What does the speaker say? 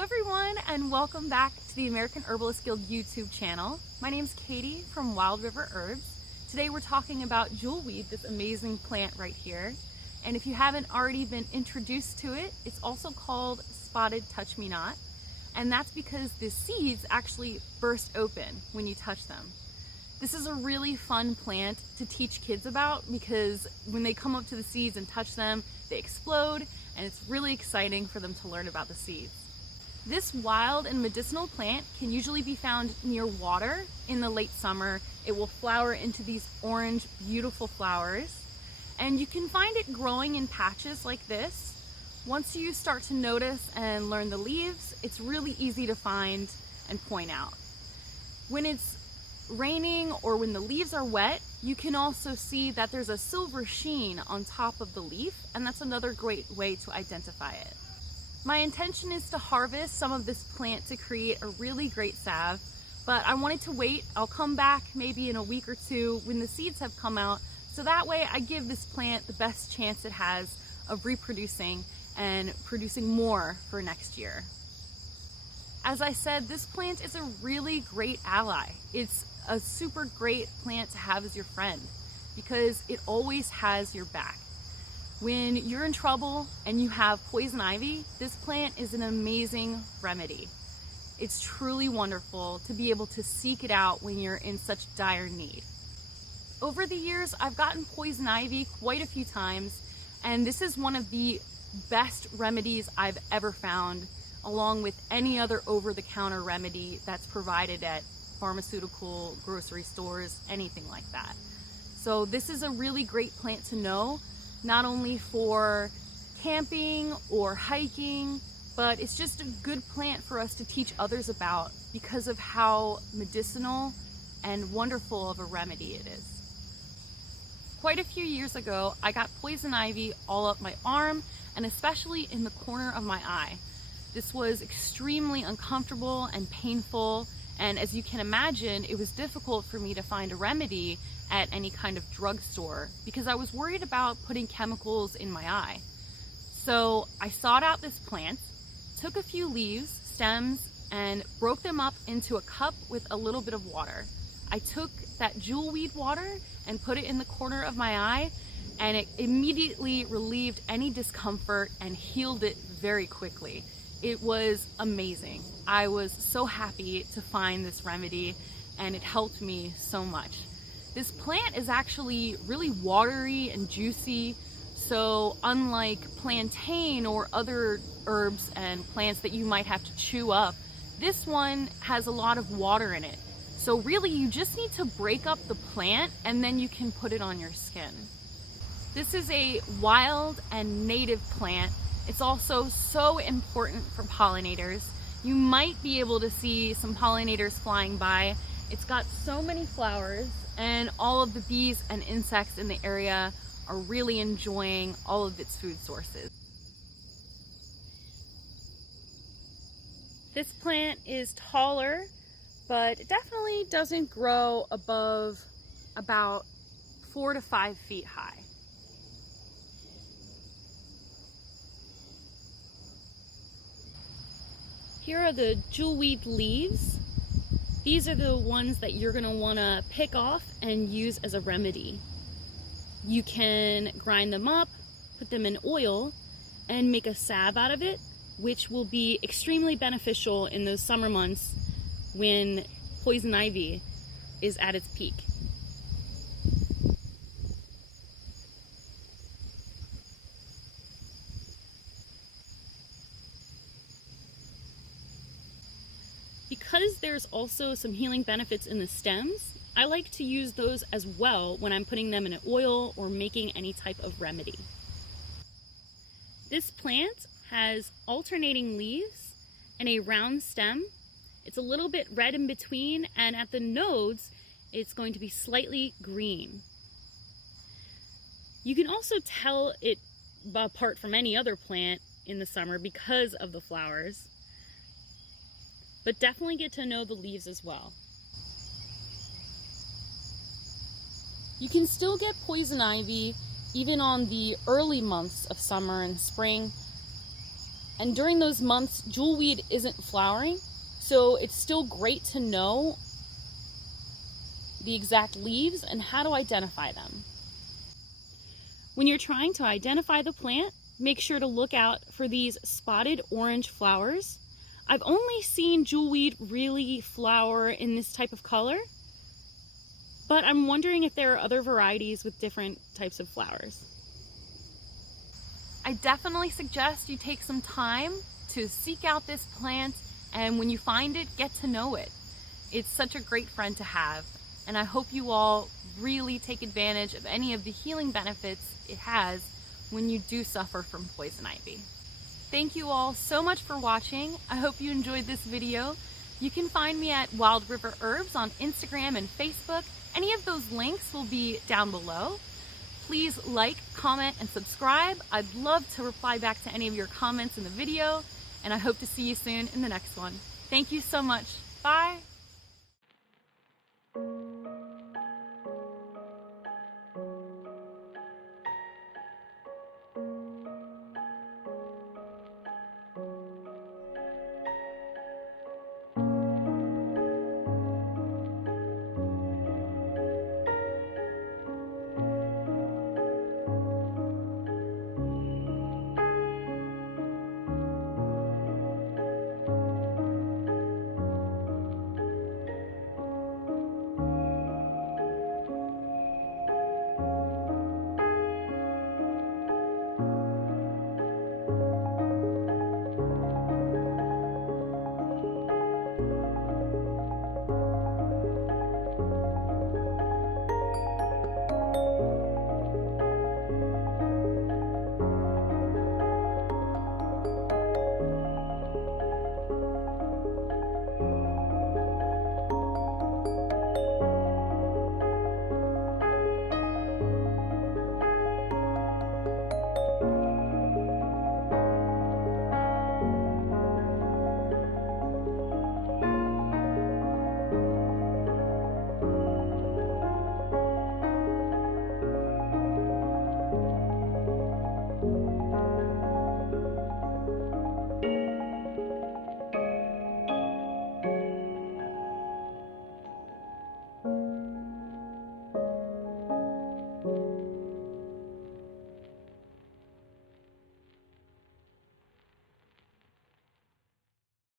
Hello everyone, and welcome back to the American Herbalist Guild YouTube channel. My name's Katie from Wild River Herbs. Today we're talking about jewelweed, this amazing plant right here. And if you haven't already been introduced to it, it's also called spotted touch-me-not. And that's because the seeds actually burst open when you touch them. This is a really fun plant to teach kids about because when they come up to the seeds and touch them, they explode, and it's really exciting for them to learn about the seeds. This wild and medicinal plant can usually be found near water in the late summer. It will flower into these orange, beautiful flowers, and you can find it growing in patches like this. Once you start to notice and learn the leaves, it's really easy to find and point out. When it's raining or when the leaves are wet, you can also see that there's a silver sheen on top of the leaf, and that's another great way to identify it. My intention is to harvest some of this plant to create a really great salve, but I wanted to wait. I'll come back maybe in a week or two when the seeds have come out, so that way I give this plant the best chance it has of reproducing and producing more for next year. As I said, this plant is a really great ally. It's a super great plant to have as your friend because it always has your back. When you're in trouble and you have poison ivy, this plant is an amazing remedy. It's truly wonderful to be able to seek it out when you're in such dire need. Over the years, I've gotten poison ivy quite a few times, and this is one of the best remedies I've ever found, along with any other over-the-counter remedy that's provided at pharmaceutical, grocery stores, anything like that. So this is a really great plant to know, not only for camping or hiking, but it's just a good plant for us to teach others about because of how medicinal and wonderful of a remedy it is. Quite a few years ago, I got poison ivy all up my arm and especially in the corner of my eye. This was extremely uncomfortable and painful, and as you can imagine, it was difficult for me to find a remedy at any kind of drugstore because I was worried about putting chemicals in my eye. So I sought out this plant, took a few leaves, stems, and broke them up into a cup with a little bit of water. I took that jewelweed water and put it in the corner of my eye, and it immediately relieved any discomfort and healed it very quickly. It was amazing. I was so happy to find this remedy, and it helped me so much. This plant is actually really watery and juicy, so unlike plantain or other herbs and plants that you might have to chew up, this one has a lot of water in it. So really you just need to break up the plant and then you can put it on your skin. This is a wild and native plant. It's also so important for pollinators. You might be able to see some pollinators flying by. It's got so many flowers, and all of the bees and insects in the area are really enjoying all of its food sources. This plant is taller, but it definitely doesn't grow above about 4 to 5 feet high. Here are the jewelweed leaves. These are the ones that you're going to want to pick off and use as a remedy. You can grind them up, put them in oil, and make a salve out of it, which will be extremely beneficial in those summer months when poison ivy is at its peak. Because there's also some healing benefits in the stems, I like to use those as well when I'm putting them in an oil or making any type of remedy. This plant has alternating leaves and a round stem. It's a little bit red in between, and at the nodes, it's going to be slightly green. You can also tell it apart from any other plant in the summer because of the flowers. But definitely get to know the leaves as well. You can still get poison ivy even on the early months of summer and spring, And during those months, jewelweed isn't flowering, so it's still great to know the exact leaves and how to identify them. When you're trying to identify the plant, make sure to look out for these spotted orange flowers. I've only seen jewelweed really flower in this type of color, but I'm wondering if there are other varieties with different types of flowers. I definitely suggest you take some time to seek out this plant, and when you find it, get to know it. It's such a great friend to have, and I hope you all really take advantage of any of the healing benefits it has when you do suffer from poison ivy. Thank you all so much for watching. I hope you enjoyed this video. You can find me at Wild River Herbs on Instagram and Facebook. Any of those links will be down below. Please like, comment, and subscribe. I'd love to reply back to any of your comments in the video, and I hope to see you soon in the next one. Thank you so much. Bye.